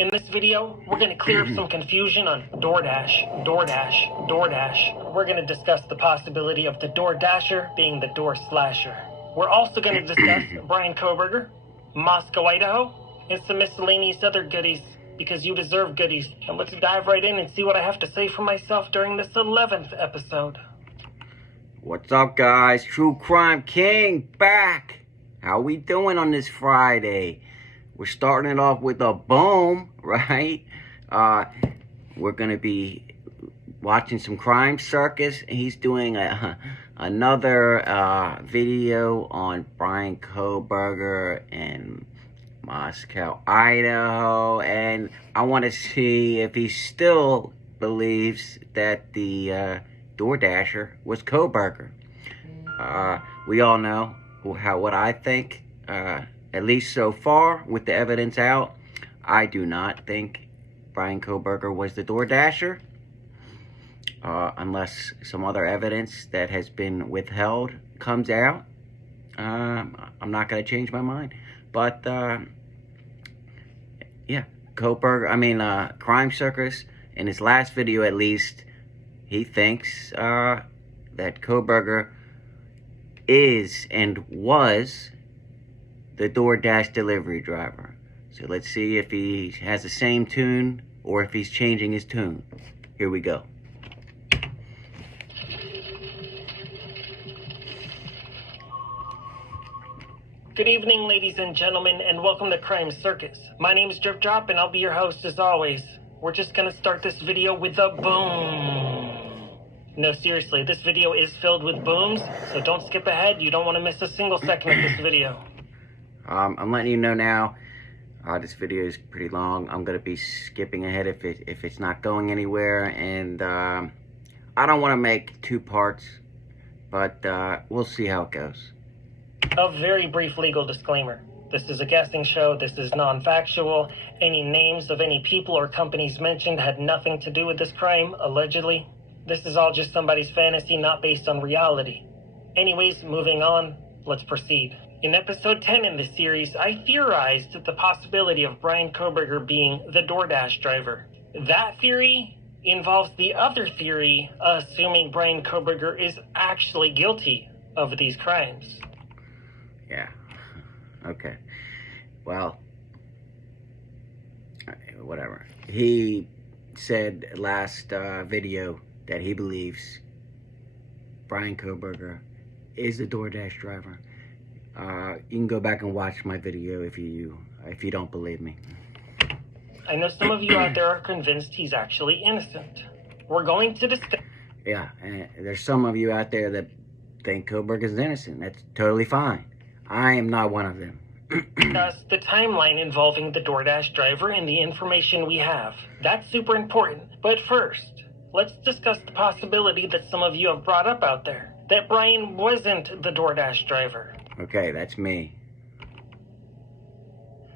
In this video, we're going to clear up some confusion on DoorDash. We're going to discuss the possibility of the DoorDasher being the door slasher. We're also going to discuss Bryan Kohberger, Moscow, Idaho, and some miscellaneous other goodies, because you deserve goodies. And let's dive right in and see what I have to say for myself during this 11th episode. What's up, guys? True Crime King back. How we doing on this Friday? We're starting it off with a boom, right? We're gonna be watching some crime circus. He's doing another video on Bryan Kohberger and Moscow, Idaho, and I want to see if he still believes that the DoorDasher was Kohberger. We all know what I think. At least so far, with the evidence out, I do not think Bryan Kohberger was the DoorDasher, unless some other evidence that has been withheld comes out. I'm not going to change my mind. But, yeah, Crime Circus, in his last video at least, he thinks that Kohberger is and was the DoorDash delivery driver. So let's see if he has the same tune or if he's changing his tune. Here we go. Good evening, ladies and gentlemen, and welcome to Crime Circus. My name is Drip Drop, and I'll be your host as always. We're just gonna start this video with a boom. No, seriously, this video is filled with booms, so don't skip ahead. You don't want to miss a single second of this video. I'm letting you know now, this video is pretty long. I'm going to be skipping ahead if it's not going anywhere. And I don't want to make two parts, but we'll see how it goes. A very brief legal disclaimer. This is a guessing show. This is non-factual. Any names of any people or companies mentioned had nothing to do with this crime, allegedly. This is all just somebody's fantasy, not based on reality. Anyways, moving on, let's proceed. In episode 10 in this series, I theorized the possibility of Bryan Kohberger being the DoorDash driver. That theory involves the other theory, assuming Bryan Kohberger is actually guilty of these crimes. Yeah. Okay. Well, whatever. He said last video that he believes Bryan Kohberger is the DoorDash driver. You can go back and watch my video if you don't believe me. I know some of you out there are convinced he's actually innocent. We're going to discuss... Yeah, and there's some of you out there that think Kohberger's innocent. That's totally fine. I am not one of them. Discuss the timeline involving the DoorDash driver and the information we have. That's super important. But first, let's discuss the possibility that some of you have brought up out there, that Bryan wasn't the DoorDash driver. Okay, that's me.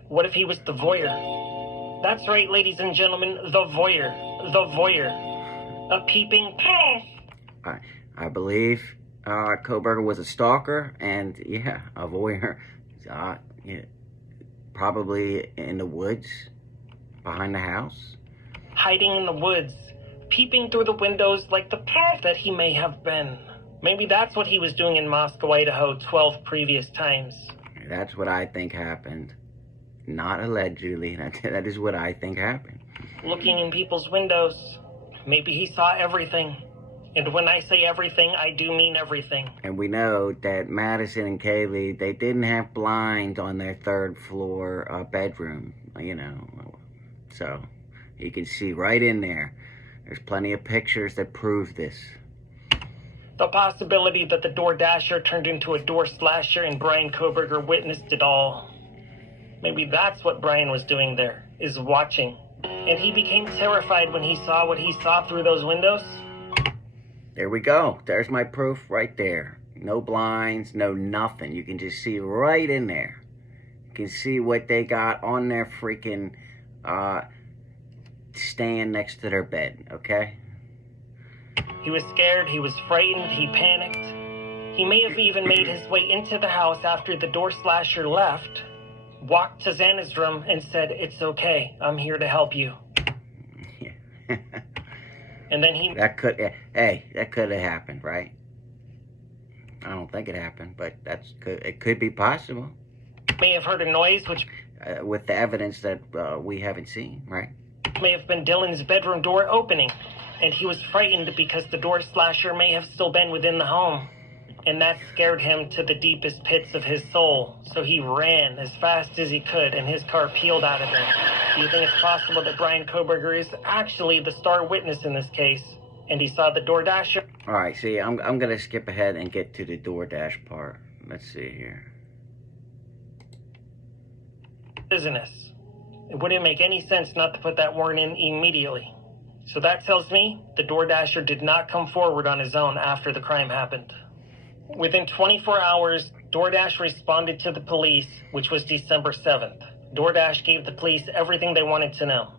What if he was the voyeur? That's right, ladies and gentlemen, the voyeur. The voyeur. A peeping Tom. I believe Kohberger was a stalker and, yeah, a voyeur. Yeah, probably in the woods behind the house. Hiding in the woods, peeping through the windows like the pet that he may have been. Maybe that's what he was doing in Moscow, Idaho 12 previous times. That's what I think happened. Not allegedly. That is what I think happened. Looking in people's windows. Maybe he saw everything. And when I say everything, I do mean everything. And we know that Madison and Kaylee, they didn't have blinds on their third floor bedroom, you know. So you can see right in there. There's plenty of pictures that prove this. The possibility that the DoorDasher turned into a door slasher and Bryan Kohberger witnessed it all. Maybe that's what Bryan was doing there, is watching. And he became terrified when he saw what he saw through those windows. There we go. There's my proof right there. No blinds, no nothing. You can just see right in there. You can see what they got on their freaking stand next to their bed, okay? He was scared, he was frightened, he panicked. He may have even made his way into the house after the door slasher left. walked to Xana's room and said, "It's okay, I'm here to help you." And then he... That could have happened, right? I don't think it happened, but it could be possible. May have heard a noise, which... with the evidence that we haven't seen, right? May have been Dylan's bedroom door opening, and he was frightened because the door slasher may have still been within the home. And that scared him to the deepest pits of his soul. So he ran as fast as he could, and his car peeled out of there. Do you think it's possible that Bryan Kohberger is actually the star witness in this case, and he saw the DoorDasher? All right, see, I'm going to skip ahead and get to the DoorDash part. Let's see here. Business. It wouldn't make any sense not to put that warrant in immediately. So that tells me the DoorDasher did not come forward on his own after the crime happened. Within 24 hours, DoorDash responded to the police, which was December 7th. DoorDash gave the police everything they wanted to know.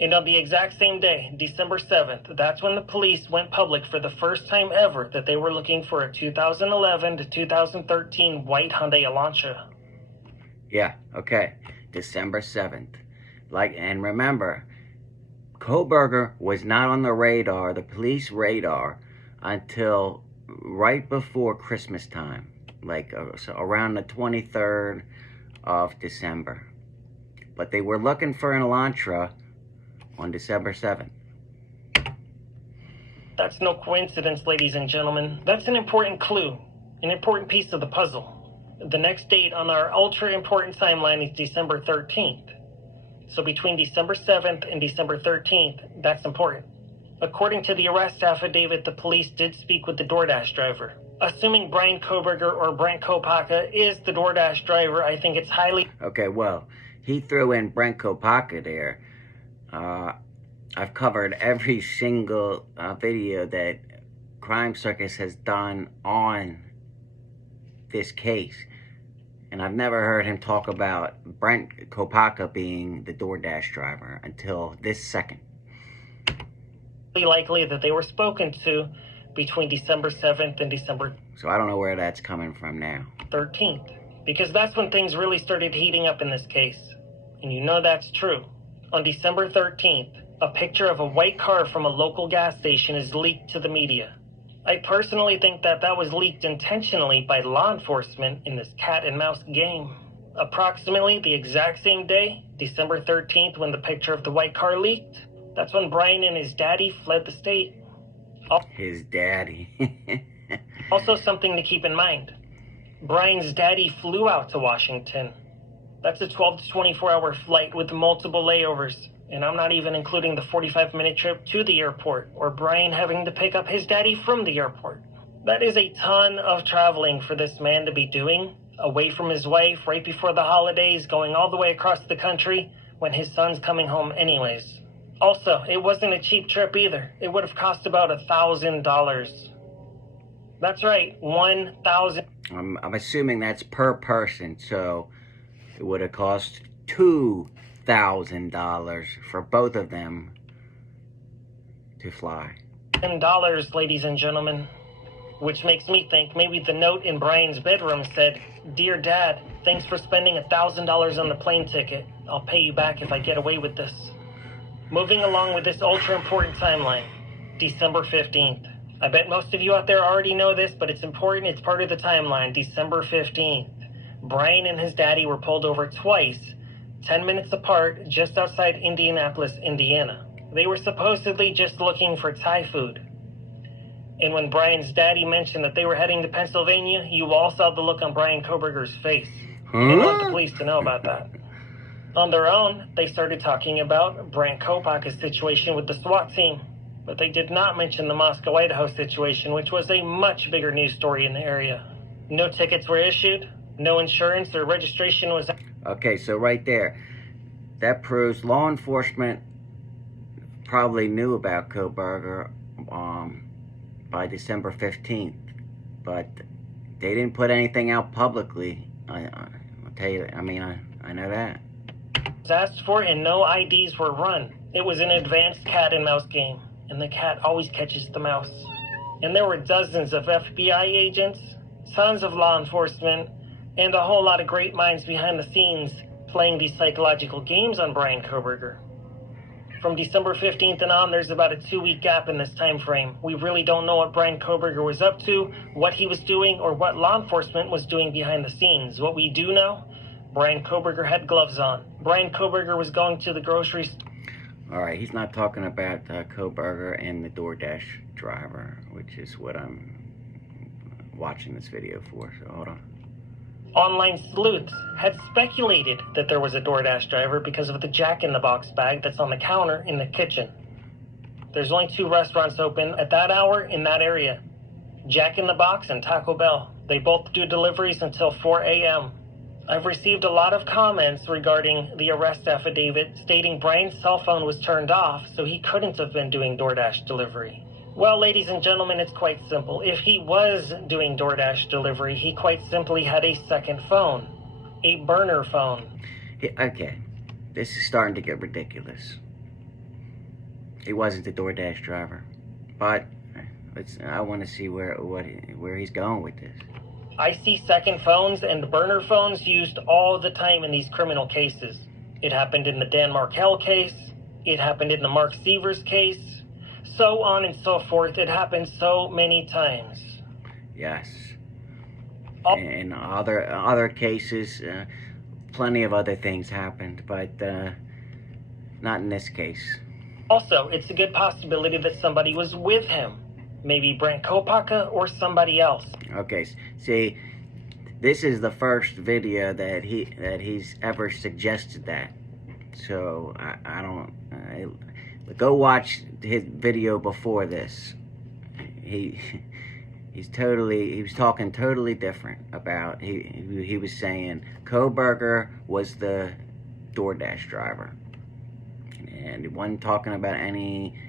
And on the exact same day, December 7th, that's when the police went public for the first time ever that they were looking for a 2011 to 2013 white Hyundai Elantra. Yeah, okay. December 7th. And remember, Kohberger was not on the radar, the police radar, until right before Christmas time, so around the 23rd of December. But they were looking for an Elantra on December 7th. That's no coincidence, ladies and gentlemen. That's an important clue, an important piece of the puzzle. The next date on our ultra-important timeline is December 13th. So between December 7th and December 13th, that's important. According to the arrest affidavit, the police did speak with the DoorDash driver. Assuming Bryan Kohberger or Brent Kopaka is the DoorDash driver, I think it's highly... Okay, well, he threw in Brent Kopaka there. I've covered every single video that Crime Circus has done on this case. And I've never heard him talk about Brent Kopaka being the DoorDash driver until this second. Likely that they were spoken to between December 7th and December... So I don't know where that's coming from now. 13th. Because that's when things really started heating up in this case. And you know that's true. On December 13th, a picture of a white car from a local gas station is leaked to the media. I personally think that was leaked intentionally by law enforcement in this cat and mouse game. Approximately the exact same day, December 13th, when the picture of the white car leaked, that's when Bryan and his daddy fled the state. His daddy. Also something to keep in mind. Bryan's daddy flew out to Washington. That's a 12 to 24-hour flight with multiple layovers. And I'm not even including the 45-minute trip to the airport, or Bryan having to pick up his daddy from the airport. That is a ton of traveling for this man to be doing, away from his wife right before the holidays, going all the way across the country when his son's coming home anyways. Also, it wasn't a cheap trip either. It would have cost about $1,000. That's right, 1,000. I'm assuming that's per person, so it would have cost $2,000 for both of them to fly. $10, ladies and gentlemen. Which makes me think maybe the note in Bryan's bedroom said, "Dear Dad, thanks for spending $1,000 on the plane ticket. I'll pay you back if I get away with this." Moving along with this ultra-important timeline, December 15th. I bet most of you out there already know this, but it's important. It's part of the timeline. December 15th. Bryan and his daddy were pulled over twice, 10 minutes apart, just outside Indianapolis, Indiana. They were supposedly just looking for Thai food. And when Bryan's daddy mentioned that they were heading to Pennsylvania, you all saw the look on Bryan Kohberger's face. They didn't want the police to know about that. On their own, they started talking about Brent Kopaka's situation with the SWAT team, but they did not mention the Moscow, Idaho situation, which was a much bigger news story in the area. No tickets were issued, no insurance or registration was... Okay, so right there, that proves law enforcement probably knew about Kohberger by December 15th, but they didn't put anything out publicly. I'll tell you, I know that. Was asked for and no IDs were run. It was an advanced cat and mouse game, and the cat always catches the mouse. And there were dozens of FBI agents, tons of law enforcement, and a whole lot of great minds behind the scenes playing these psychological games on Bryan Kohberger. From December 15th and on, there's about a 2-week gap in this time frame. We really don't know what Bryan Kohberger was up to, what he was doing, or what law enforcement was doing behind the scenes. What we do know, Bryan Kohberger had gloves on. Bryan Kohberger was going to the grocery store. All right, he's not talking about Kohberger and the DoorDash driver, which is what I'm watching this video for, so hold on. Online sleuths had speculated that there was a DoorDash driver because of the Jack-in-the-Box bag that's on the counter in the kitchen. There's only 2 restaurants open at that hour in that area, Jack-in-the-Box and Taco Bell. They both do deliveries until 4 a.m. I've received a lot of comments regarding the arrest affidavit stating Bryan's cell phone was turned off, so he couldn't have been doing DoorDash delivery. Well, ladies and gentlemen, it's quite simple. If he was doing DoorDash delivery, he quite simply had a second phone, a burner phone. Okay, this is starting to get ridiculous. He wasn't the DoorDash driver, but I want to see where he's going with this. I see second phones and burner phones used all the time in these criminal cases. It happened in the Dan Markel case. It happened in the Mark Sievers case. So on and so forth. It happened so many times. Yes. In other cases, plenty of other things happened, but not in this case. Also, it's a good possibility that somebody was with him. Maybe Brent Kopaka or somebody else. Okay, see, this is the first video that he's ever suggested that. So I don't. Go watch his video before this. He was talking totally different about. He was saying Kohberger was the DoorDash driver, and he wasn't talking about any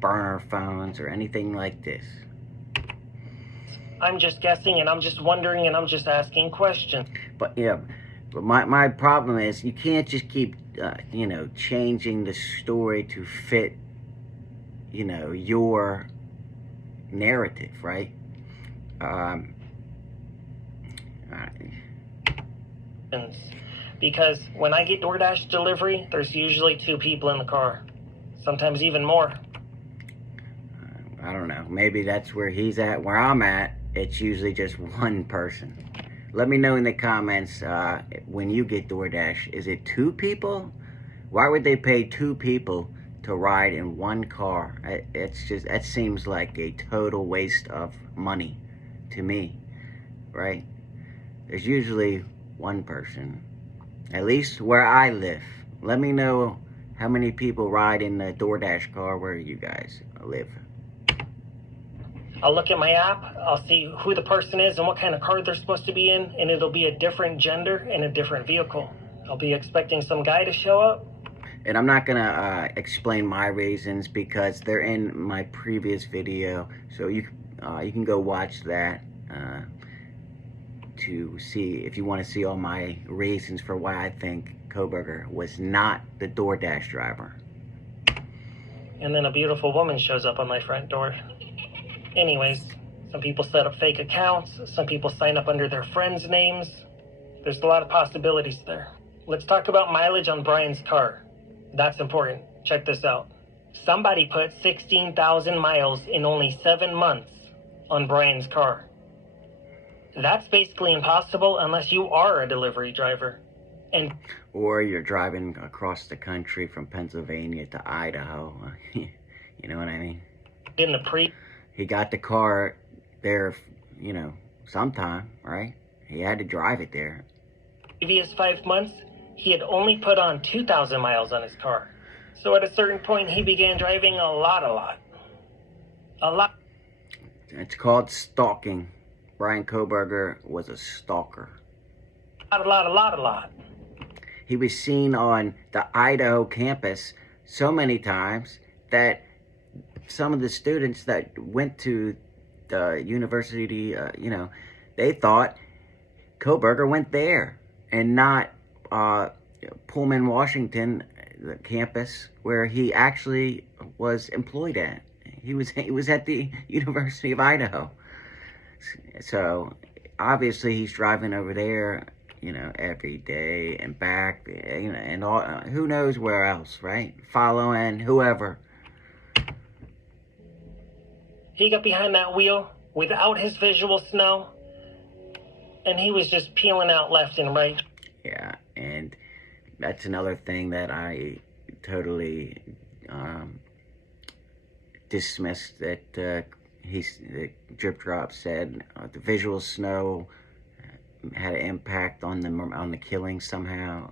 burner phones or anything like this. I'm just guessing, and I'm just wondering, and I'm just asking questions. But yeah, but my problem is you can't just keep changing the story to fit your narrative, right? Because when I get DoorDash delivery, there's usually 2 people in the car. Sometimes even more. I don't know. Maybe that's where he's at. Where I'm at, it's usually just 1 person. Let me know in the comments when you get DoorDash. Is it 2 people? Why would they pay 2 people to ride in 1 car? That seems like a total waste of money to me, right? There's usually 1 person. At least where I live. Let me know how many people ride in the DoorDash car where you guys live. I'll look at my app, I'll see who the person is and what kind of car they're supposed to be in, and it'll be a different gender and a different vehicle. I'll be expecting some guy to show up. And I'm not gonna explain my reasons because they're in my previous video, so you can go watch that to see if you want to see all my reasons for why I think Kohberger was not the DoorDash driver. And then a beautiful woman shows up on my front door. Anyways, some people set up fake accounts, some people sign up under their friends' names. There's a lot of possibilities there. Let's talk about mileage on Bryan's car. That's important. Check this out. Somebody put 16,000 miles in only 7 months on Bryan's car. That's basically impossible unless you are a delivery driver. Or you're driving across the country from Pennsylvania to Idaho. You know what I mean? He got the car there, sometime, right? He had to drive it there. Previous 5 months, he had only put on 2,000 miles on his car. So at a certain point, he began driving a lot. It's called stalking. Bryan Kohberger was a stalker. A lot. He was seen on the Idaho campus so many times that some of the students that went to the university, they thought Kohberger went there and not Pullman, Washington, the campus where he actually was employed at. He was at the University of Idaho. So obviously he's driving over there you know, every day and back, you know, and all, who knows where else, right? Following whoever. He got behind that wheel without his visual snow, and he was just peeling out left and right. Yeah, and that's another thing that I totally dismissed, that the Drip Drop said the visual snow had an impact on the killing somehow.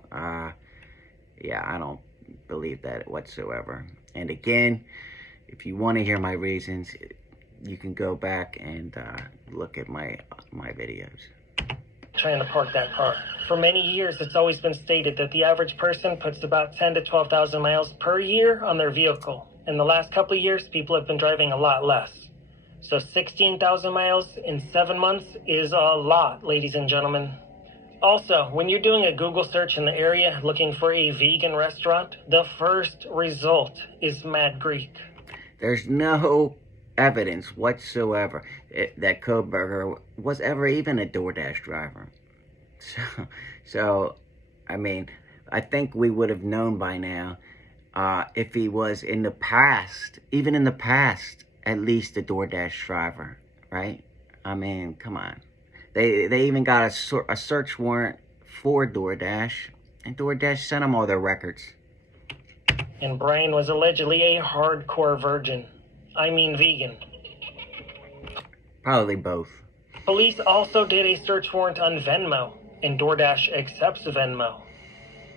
Yeah, I don't believe that whatsoever. And again, if you want to hear my reasons, you can go back and look at my videos. Trying to park that car. For many years, it's always been stated that the average person puts about 10 to 12,000 miles per year on their vehicle. In the last couple of years, people have been driving a lot less. So 16,000 miles in 7 months is a lot, ladies and gentlemen. Also, when you're doing a Google search in the area looking for a vegan restaurant, the first result is Mad Greek. There's no evidence whatsoever that Kohberger was ever even a DoorDash driver. So, I mean, I think we would have known by now if he was in the past, even in the past, at least a DoorDash driver, right? I mean, come on. They even got a search warrant for DoorDash, and DoorDash sent them all their records. And Bryan was allegedly a hardcore virgin. I mean vegan. Probably both. Police also did a search warrant on Venmo, and DoorDash accepts Venmo.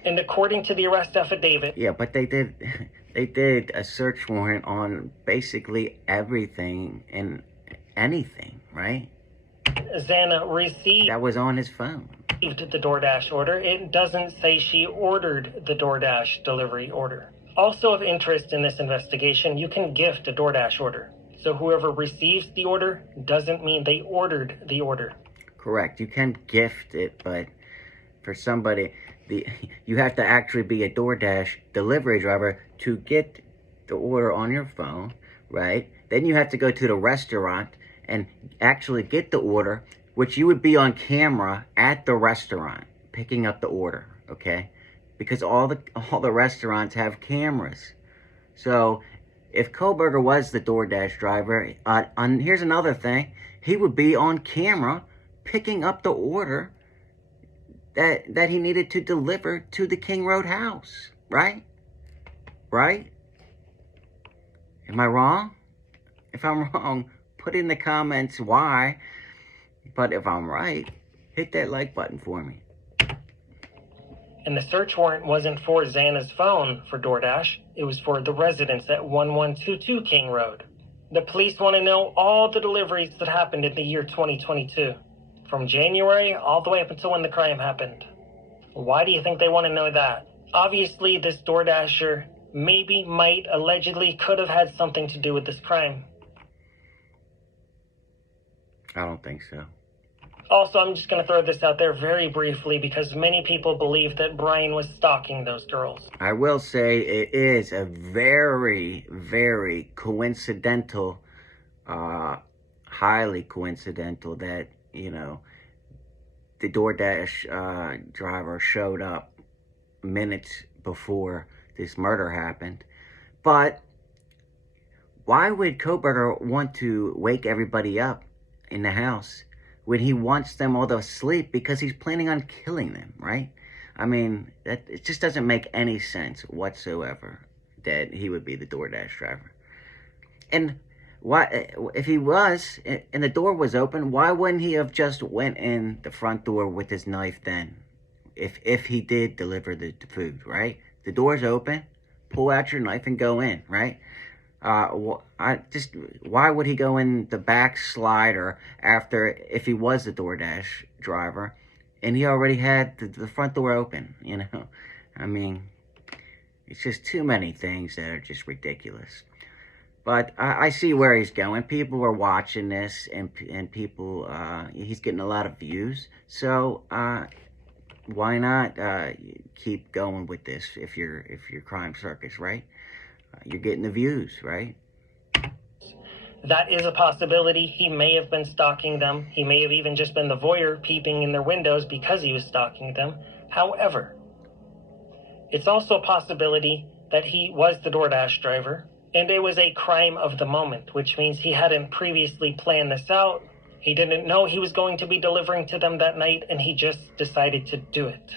And according to the arrest affidavit... Yeah, but they did a search warrant on basically everything and anything, right? Xana received... That was on his phone. ...the DoorDash order. It doesn't say she ordered the DoorDash delivery order. Also of interest in this investigation, you can gift a DoorDash order. So whoever receives the order doesn't mean they ordered the order. Correct. You can gift it, but for somebody, you have to actually be a DoorDash delivery driver to get the order on your phone, right? Then you have to go to the restaurant and actually get the order, which you would be on camera at the restaurant picking up the order, okay? Because all the restaurants have cameras. So if Kohberger was the DoorDash driver, here's another thing, he would be on camera picking up the order that he needed to deliver to the King Road house, right? Right? Am I wrong? If I'm wrong, put in the comments why. But if I'm right, hit that like button for me. And the search warrant wasn't for Xana's phone for DoorDash. It was for the residents at 1122 King Road. The police want to know all the deliveries that happened in the year 2022. From January all the way up until when the crime happened. Why do you think they want to know that? Obviously, this DoorDasher maybe, might, allegedly could have had something to do with this crime. I don't think so. Also, I'm just going to throw this out there very briefly because many people believe that Bryan was stalking those girls. I will say it is a very, very coincidental, highly coincidental that, you know, the DoorDash driver showed up minutes before this murder happened. But why would Kohberger want to wake everybody up in the house when he wants them all to sleep because he's planning on killing them, right? I mean, it just doesn't make any sense whatsoever that he would be the DoorDash driver. And why, if he was, and the door was open, why wouldn't he have just went in the front door with his knife then? If he did deliver the food, right? The door's open, pull out your knife and go in, right? Why would he go in the back slider after, if he was the DoorDash driver, and he already had the front door open, you know? I mean, it's just too many things that are just ridiculous. But I see where he's going. People are watching this, and people, he's getting a lot of views. So, why not keep going with this if you're Crime Circus, right? You're getting the views, right? That is a possibility. He may have been stalking them. He may have even just been the voyeur peeping in their windows because he was stalking them. However, it's also a possibility that he was the DoorDash driver, and it was a crime of the moment, which means he hadn't previously planned this out. He didn't know he was going to be delivering to them that night, and he just decided to do it.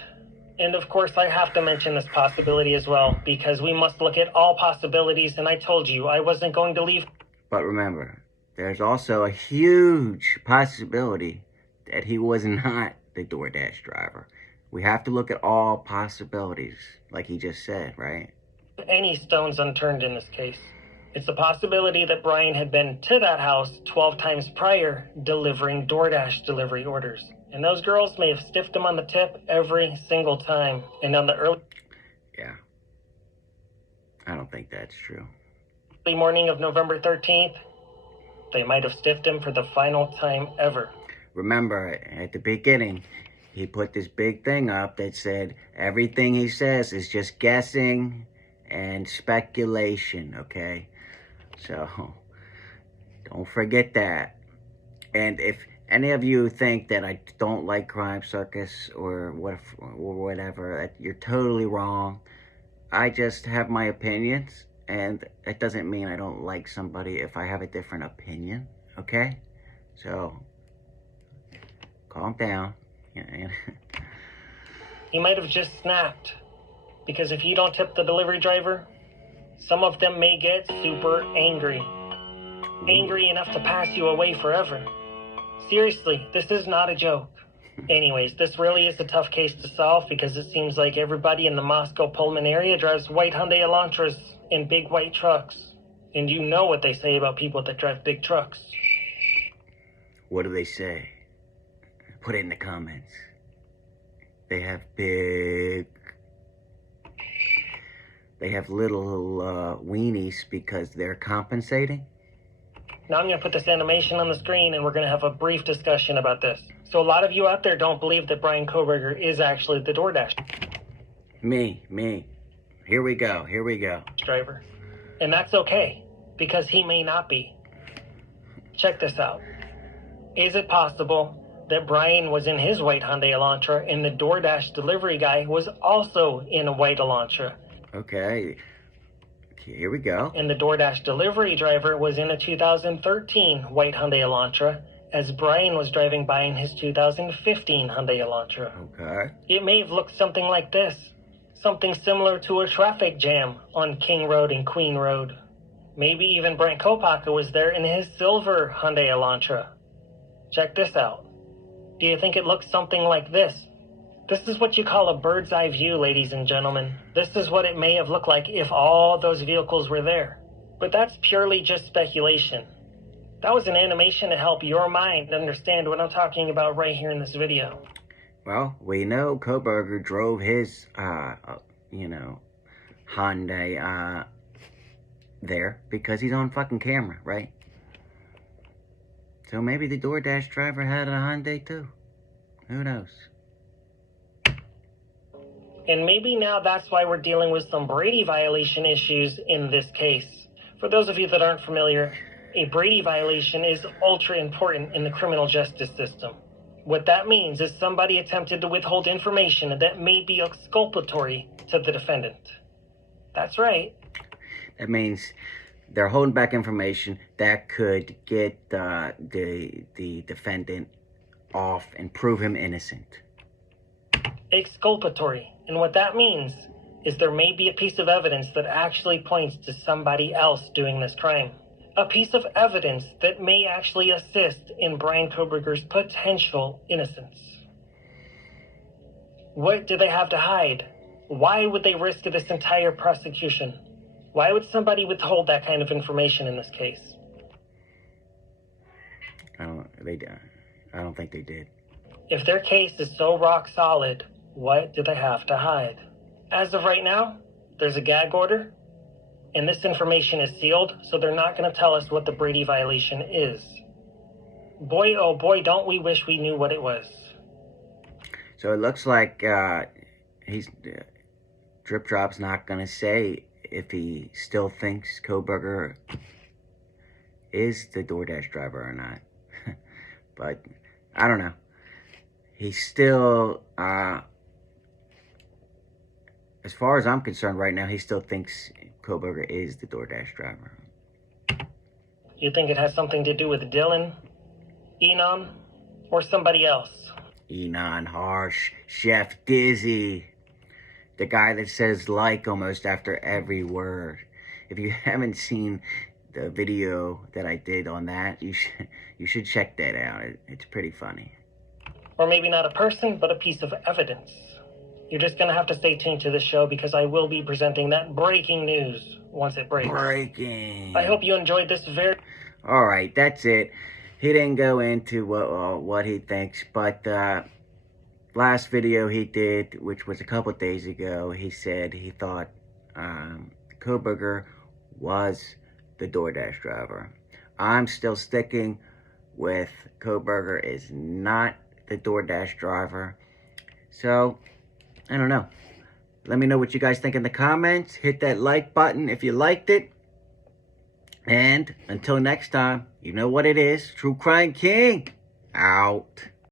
And of course, I have to mention this possibility as well, because we must look at all possibilities, and I told you I wasn't going to leave. But remember, there's also a huge possibility that he was not the DoorDash driver. We have to look at all possibilities, like he just said, right? Any stones unturned in this case. It's a possibility that Bryan had been to that house 12 times prior, delivering DoorDash delivery orders. And those girls may have stiffed him on the tip every single time. And on the early I don't think that's true. Morning of November 13th, they might have stiffed him for the final time ever. Remember, at the beginning, he put this big thing up that said everything he says is just guessing and speculation, okay? So, don't forget that. And if any of you think that I don't like Crime Circus or whatever, you're totally wrong. I just have my opinions, and it doesn't mean I don't like somebody if I have a different opinion, okay? So, calm down. He might have just snapped. Because if you don't tip the delivery driver, some of them may get super angry. Angry enough to pass you away forever. Seriously, this is not a joke. Anyways, this really is a tough case to solve because it seems like everybody in the Moscow-Pullman area drives white Hyundai Elantras in big white trucks. And you know what they say about people that drive big trucks. What do they say? Put it in the comments. They have big... They have little weenies because they're compensating? Now I'm going to put this animation on the screen and we're going to have a brief discussion about this. So a lot of you out there don't believe that Bryan Kohberger is actually the DoorDash Me. Here we go. driver. And that's okay, because he may not be. Check this out. Is it possible that Bryan was in his white Hyundai Elantra and the DoorDash delivery guy was also in a white Elantra? Okay, here we go. And the DoorDash delivery driver was in a 2013 white Hyundai Elantra, as Bryan was driving by in his 2015 Hyundai Elantra. Okay. It may have looked something like this. Something similar to a traffic jam on King Road and Queen Road. Maybe even Brent Kopaka was there in his silver Hyundai Elantra. Check this out. Do you think it looks something like this? This is what you call a bird's eye view, ladies and gentlemen. This is what it may have looked like if all those vehicles were there. But that's purely just speculation. That was an animation to help your mind understand what I'm talking about right here in this video. Well, we know Kohberger drove his, Hyundai, there because he's on fucking camera, right? So maybe the DoorDash driver had a Hyundai too. Who knows? And maybe now that's why we're dealing with some Brady violation issues in this case. For those of you that aren't familiar, a Brady violation is ultra important in the criminal justice system. What that means is somebody attempted to withhold information that may be exculpatory to the defendant. That's right. That means they're holding back information that could get the defendant off and prove him innocent. Exculpatory. And what that means is there may be a piece of evidence that actually points to somebody else doing this crime. A piece of evidence that may actually assist in Bryan Kohberger's potential innocence. What do they have to hide? Why would they risk this entire prosecution? Why would somebody withhold that kind of information in this case? I don't think they did. If their case is so rock solid, what do they have to hide? As of right now, there's a gag order, and this information is sealed, so they're not going to tell us what the Brady violation is. Boy, oh boy, don't we wish we knew what it was. So it looks like Drip Drop's not going to say if he still thinks Kohberger is the DoorDash driver or not. But I don't know. He's still, as far as I'm concerned right now, he still thinks Kohberger is the DoorDash driver. You think it has something to do with Dylan, Enon, or somebody else? Enon, Harsh, Chef Dizzy. The guy that says like almost after every word. If you haven't seen the video that I did on that, you should check that out. It's pretty funny. Or maybe not a person, but a piece of evidence. You're just going to have to stay tuned to the show because I will be presenting that breaking news once it breaks. Breaking. I hope you enjoyed this very... Alright, that's it. He didn't go into what he thinks, but last video he did, which was a couple days ago, he said he thought Kohberger was the DoorDash driver. I'm still sticking with Kohberger is not the DoorDash driver. So, I don't know. Let me know what you guys think in the comments. Hit that like button if you liked it. And until next time, you know what it is. True Crime King, out.